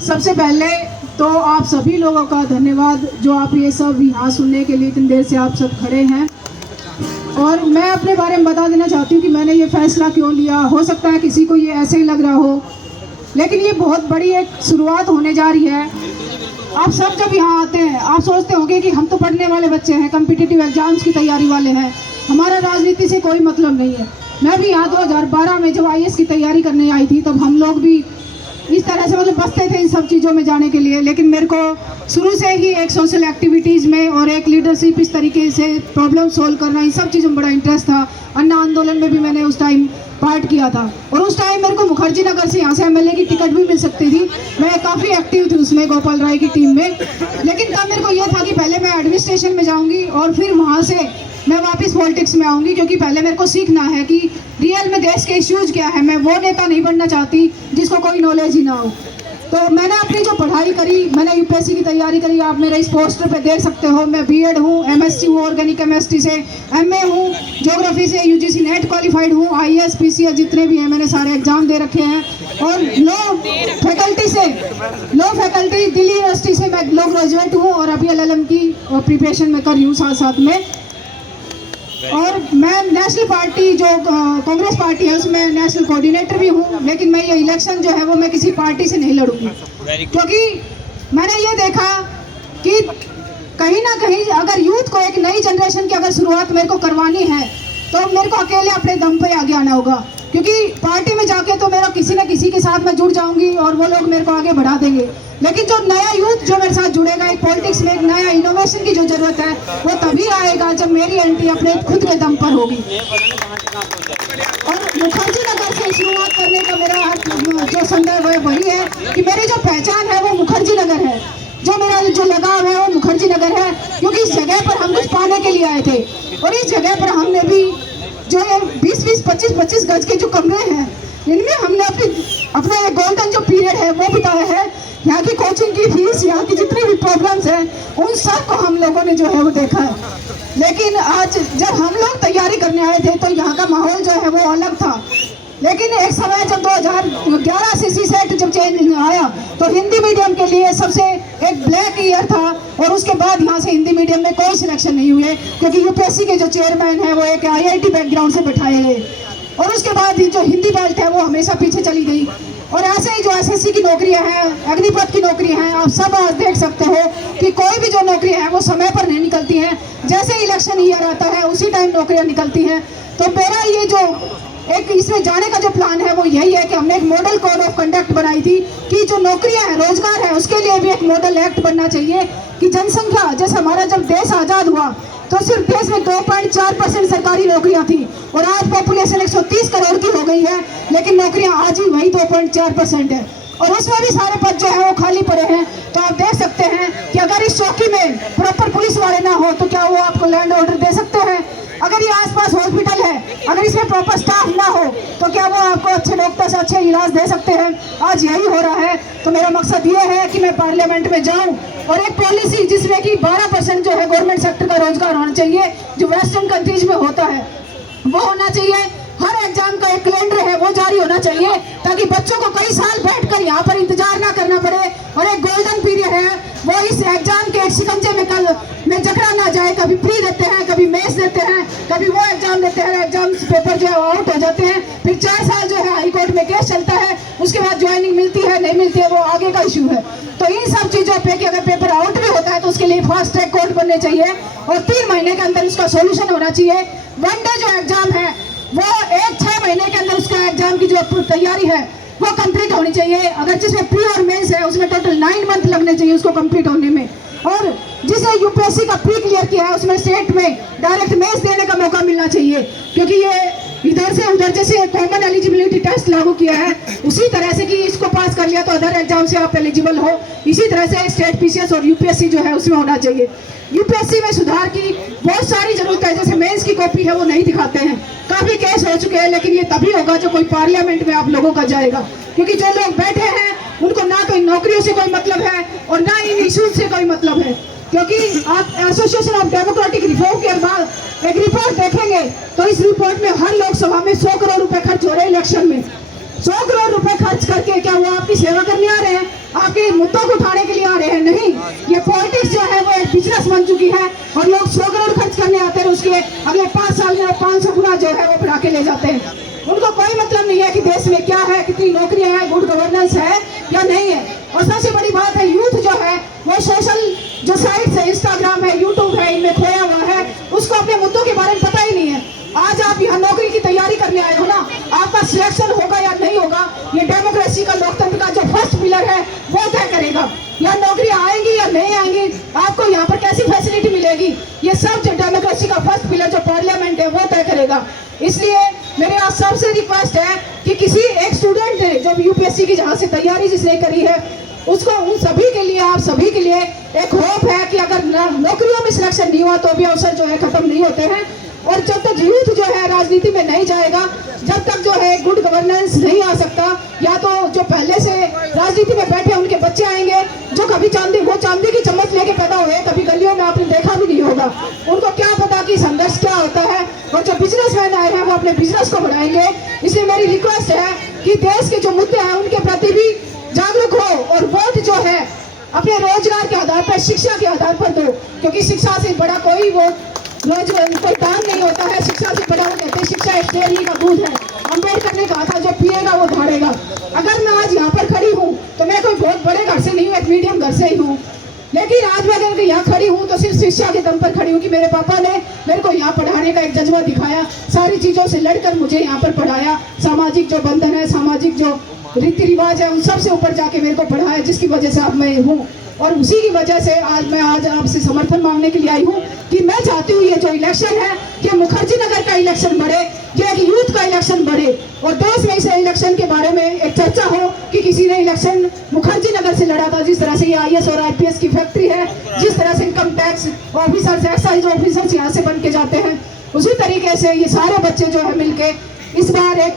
सबसे पहले तो आप सभी लोगों का धन्यवाद जो आप ये सब यहाँ सुनने के लिए इतनी देर से आप सब खड़े हैं। और मैं अपने बारे में बता देना चाहती हूँ कि मैंने ये फैसला क्यों लिया। हो सकता है किसी को ये ऐसे ही लग रहा हो, लेकिन ये बहुत बड़ी एक शुरुआत होने जा रही है। आप सब जब यहाँ आते हैं आप सोचते होंगे कि हम तो पढ़ने वाले बच्चे हैं, कम्पिटिटिव एग्जाम्स की तैयारी वाले हैं, हमारा राजनीति से कोई मतलब नहीं है। मैं भी यहाँ 2012 में जब IAS की तैयारी करने आई थी तब हम लोग भी इस तरह से मतलब बसते थे इन सब चीज़ों में जाने के लिए। लेकिन मेरे को शुरू से ही एक सोशल एक्टिविटीज़ में और एक लीडरशिप, इस तरीके से प्रॉब्लम सोल्व करना, इन सब चीज़ों में बड़ा इंटरेस्ट था। अन्ना आंदोलन में भी मैंने उस टाइम पार्ट किया था और उस टाइम मेरे को मुखर्जी नगर से यहाँ से MLA की टिकट भी मिल सकती थी। मैं काफ़ी एक्टिव थी उसमें, गोपाल राय की टीम में। लेकिन तब मेरे को ये था कि पहले मैं एडमिनिस्ट्रेशन में जाऊँगी और फिर वहाँ से मैं वापस पॉलिटिक्स में आऊँगी, क्योंकि पहले मेरे को सीखना है कि रियल में देश के इश्यूज़ क्या है। मैं वो नेता नहीं बनना चाहती जिसको कोई नॉलेज ही ना हो। तो मैंने अपनी जो पढ़ाई करी, मैंने UPSC की तैयारी करी। आप मेरे इस पोस्टर पे देख सकते हो, मैं B.Ed हूँ, MSc हूँ, ऑर्गेनिक केमिस्ट्री से, MA हूँ, ज्योग्राफी से UGC नेट क्वालिफाइड हूँ, IAS PCS जितने भी हैं मैंने सारे एग्जाम दे रखे हैं। और लॉ फैकल्टी दिल्ली यूनिवर्सिटी से मैं लॉ ग्रेजुएट हूँ और अभी LLM की प्रिपरेशन में कर रही हूँ साथ साथ में। और मैं नेशनल पार्टी जो कांग्रेस पार्टी है उसमें नेशनल कोऑर्डिनेटर भी हूँ। लेकिन मैं ये इलेक्शन जो है वो मैं किसी पार्टी से नहीं लड़ूंगी, क्योंकि मैंने ये देखा कि कहीं ना कहीं अगर यूथ को एक नई जनरेशन की अगर शुरुआत मेरे को करवानी है तो मेरे को अकेले अपने दम पे आगे आना होगा। क्योंकि पार्टी में जाके तो मेरा किसी न किसी के साथ मैं जुड़ जाऊंगी और वो लोग मेरे को आगे बढ़ा देंगे। लेकिन जो नया यूथ जो मेरे साथ जुड़ेगा, एक पॉलिटिक्स में एक नया इनोवेशन की जो जरूरत है वो तभी आएगा जब मेरी एंट्री अपने खुद के दम पर होगी। और मुखर्जी नगर से शुरुआत करने का मेरा जो संदर्भ है वही है कि मेरी जो पहचान है वो मुखर्जी नगर है, जो मेरा जो लगाव है वो मुखर्जी नगर है। क्योंकि इस जगह पर हम कुछ पाने के लिए आए थे और इस जगह पर हमने भी जो 20-20, 25-25 गज के जो कमरे हैं इनमें हमने अपने गोल्डन जो पीरियड है वो बिताया है। यहाँ की कोचिंग की फीस, यहाँ की जितनी भी प्रॉब्लम्स हैं उन सब को हम लोगों ने जो है वो देखा है। लेकिन आज जब हम लोग तैयारी करने आए थे तो यहाँ का माहौल जो है वो अलग था। लेकिन एक समय जब 2011 से CSET जब चेंज आया तो हिंदी मीडियम के लिए सबसे एक ब्लैक ईयर था और उसके बाद यहाँ से हिंदी मीडियम में कोई सिलेक्शन नहीं हुए, क्योंकि UPSC के जो चेयरमैन है वो एक IIT बैकग्राउंड से बैठाए गए और उसके बाद जो हिंदी बेल्ट है वो हमेशा पीछे चली गई। और ऐसे ही जो SSC की नौकरियां हैं, अग्निपथ की नौकरियां हैं, आप सब आज देख सकते हो कि कोई भी जो नौकरियां हैं वो समय पर नहीं निकलती हैं। जैसे इलेक्शन ईयर आता है उसी टाइम नौकरियां निकलती हैं। तो मेरा ये जो एक इसमें जाने का जो प्लान है वो यही है कि हमने एक मॉडल कोड ऑफ कंडक्ट बनाई थी कि जो नौकरियां हैं, रोजगार है, उसके लिए भी एक मॉडल एक्ट बनना चाहिए कि जनसंख्या, जैसे हमारा जब देश आज़ाद हुआ तो सिर्फ देश में 2.4% सरकारी नौकरियां थी और आज पॉपुलेशन 130 करोड़ की हो गई है, लेकिन नौकरियां आज ही वही 2.4% है और उसमें भी सारे पद जो है वो खाली पड़े हैं। तो आप देख सकते हैं कि अगर इस चौकी में प्रॉपर पुलिस वाले ना हो तो क्या वो आपको लैंड ऑर्डर दे सकते हैं? अगर ये आसपास हॉस्पिटल है, अगर इसमें प्रॉपर स्टाफ ना हो तो क्या वो आपको अच्छे डॉक्टर से अच्छे इलाज दे सकते हैं? आज यही हो रहा है। तो मेरा मकसद ये है कि मैं पार्लियामेंट में जाऊं और एक पॉलिसी जिसमें कि 12% जो है गवर्नमेंट सेक्टर का रोजगार होना चाहिए, जो वेस्टर्न कंट्रीज में होता है वो होना चाहिए। हर एग्जाम का एक कैलेंडर है वो जारी होना चाहिए ताकि बच्चों को कई साल बैठकर यहाँ पर इंतजार ना करना पड़े। और एक गोल्डन पीरियड है वो इस एग्जाम के एक शिकंजे में कल में जकड़ा ना जाए। कभी प्री देते हैं, कभी मेंस देते हैं, कभी वो एग्जाम देते हैं, एग्जाम पेपर जो है आउट हो जाते हैं, फिर 4 साल जो है हाई कोर्ट में केस चलता है, उसके बाद ज्वाइनिंग मिलती है नहीं मिलती है वो आगे का इशू है। तो इन सब चीज़ों पे कि अगर पेपर आउट भी होता है तो उसके लिए फास्ट ट्रैक कोर्ट बनने चाहिए और 3 महीने के अंदर उसका सोल्यूशन होना चाहिए। 1 डे जो एग्जाम है वो 6 महीने के अंदर उसका एग्जाम की जो तैयारी है वो कंप्लीट होनी चाहिए। अगर जिसमें प्री और मेंस है उसमें टोटल 9 मंथ लगने चाहिए उसको कंप्लीट होने में। और जिसे UPSC का प्री क्लियर किया है उसमें स्टेट में डायरेक्ट मेंस देने का मौका मिलना चाहिए, क्योंकि ये इधर से उधर जैसे कॉमन एलिजिबिलिटी टेस्ट लागू किया है उसी तरह से कि इसको पास कर लिया तो अदर एग्जाम से आप एलिजिबल हो, इसी तरह से स्टेट PCS और UPSC जो है उसमें होना चाहिए। UPSC में सुधार की बहुत सारी जरूरत है, जैसे मेंस की कॉपी है वो नहीं दिखाते हैं, काफी केस हो चुके हैं, लेकिन ये तभी होगा जो कोई पार्लियामेंट में आप लोगों का जाएगा। क्योंकि जो लोग बैठे हैं उनको ना तो इन नौकरियों से कोई मतलब है और ना इन इश्यूज से कोई मतलब है। क्योंकि आप एसोसिएशन ऑफ डेमोक्रेटिक रिफॉर्म के बाद एक रिपोर्ट देखेंगे तो इस रिपोर्ट में हर लोकसभा में 100 करोड़ रुपए खर्च हो रहे हैं इलेक्शन में। 100 करोड़ रुपए खर्च करके क्या वो आपकी सेवा करने आ रहे हैं? आपके मुद्दों को उठाने के लिए आ रहे हैं, नहीं। ये पॉलिटिक्स जो है वो एक बिजनेस बन चुकी है और लोग 100 करोड़ खर्च करने आते हैं, उसके अगले 5 साल में 500 गुना जो है वो बढ़ा के ले जाते हैं। उनको कोई मतलब नहीं है कि देश में क्या है, कितनी नौकरियां हैं, गुड गवर्नेंस है या नहीं है। और सबसे बड़ी बात है, यूथ जो है वो सोशल जो साइट्स है, इंस्टाग्राम है, यूट्यूब है, इनमें खोया हुआ है, उसको अपने मुद्दों के बारे में पता ही नहीं है। आज आप यहाँ नौकरी की तैयारी करने आए हो ना, आपका सिलेक्शन होगा या नहीं होगा, ये डेमोक्रेसी का, लोकतंत्र का जो फर्स्ट पिलर है वो तय करेगा। या नौकरी आएंगी या नहीं आएंगी, आपको यहाँ पर कैसी फैसिलिटी मिलेगी, ये सब जो डेमोक्रेसी का फर्स्ट पिलर जो पार्लियामेंट है वो तय करेगा। इसलिए मेरे आज सबसे रिक्वेस्ट है कि किसी एक स्टूडेंट ने जो यूपीएससी की जहाँ से तैयारी जिसने करी है, उसको, उन सभी के लिए, आप सभी के लिए एक होप है कि अगर नौकरियों में सिलेक्शन नहीं हुआ तो भी अवसर जो है खत्म नहीं होते हैं। और जब तक यूथ जो है राजनीति में नहीं जाएगा, जब तक जो है गुड गवर्नेंस नहीं आ सकता, या तो जो पहले से राजनीति में बैठे उनके बच्चे आएंगे जो कभी चांदी की चम्मच लेके पैदा हुए, कभी गलियों में आपने देखा भी नहीं होगा, उनको क्या पता कि संघर्ष क्या होता है। और जो बिजनेसमैन आए हैं वो अपने बिजनेस को बढ़ाएंगे। इसलिए मेरी रिक्वेस्ट है कि देश के जो मुद्दे हैं उनके प्रति भी जागरूक हो और वोट जो है अपने रोजगार के आधार पर, शिक्षा के आधार पर दो, क्योंकि शिक्षा से बड़ा कोई वो कोई दान नहीं होता है। शिक्षा से बड़ा वो कहते हैं शिक्षा एक डेयरी का दूध है। अम्बेडकर ने कहा था जो पिएगा वो धाड़ेगा। अगर मैं आज यहाँ पर खड़ी हूँ तो मैं कोई बहुत बड़े घर से नहीं हूँ, एक मीडियम घर से ही हूँ, लेकिन आज मैं अगर यहाँ खड़ी हूँ तो सिर्फ शिक्षा के दम पर खड़ी हूँ कि मेरे पापा ने मेरे को यहाँ पढ़ाने का एक जज्बा दिखाया, सारी चीज़ों से लड़कर मुझे यहाँ पर पढ़ाया। सामाजिक जो बंधन है, सामाजिक जो रीति रिवाज है, उन सब से ऊपर जाके मेरे को पढ़ाया, जिसकी वजह से अब मैं हूँ। और उसी की वजह से आज आपसे समर्थन मांगने के लिए आई हूँ कि मैं चाहती हूँ ये जो इलेक्शन है, ये मुखर्जी नगर का इलेक्शन बढ़े, ये एक यूथ का इलेक्शन बढ़े और देश में इस इलेक्शन के बारे में एक चर्चा हो कि किसी ने इलेक्शन मुखर्जी नगर से लड़ा था। जिस तरह से ये IAS और IPS की फैक्ट्री है, जिस तरह से income tax officers, excise officers यहाँ से बन के जाते हैं, उसी तरीके से ये सारे बच्चे जो है मिलके इस बार एक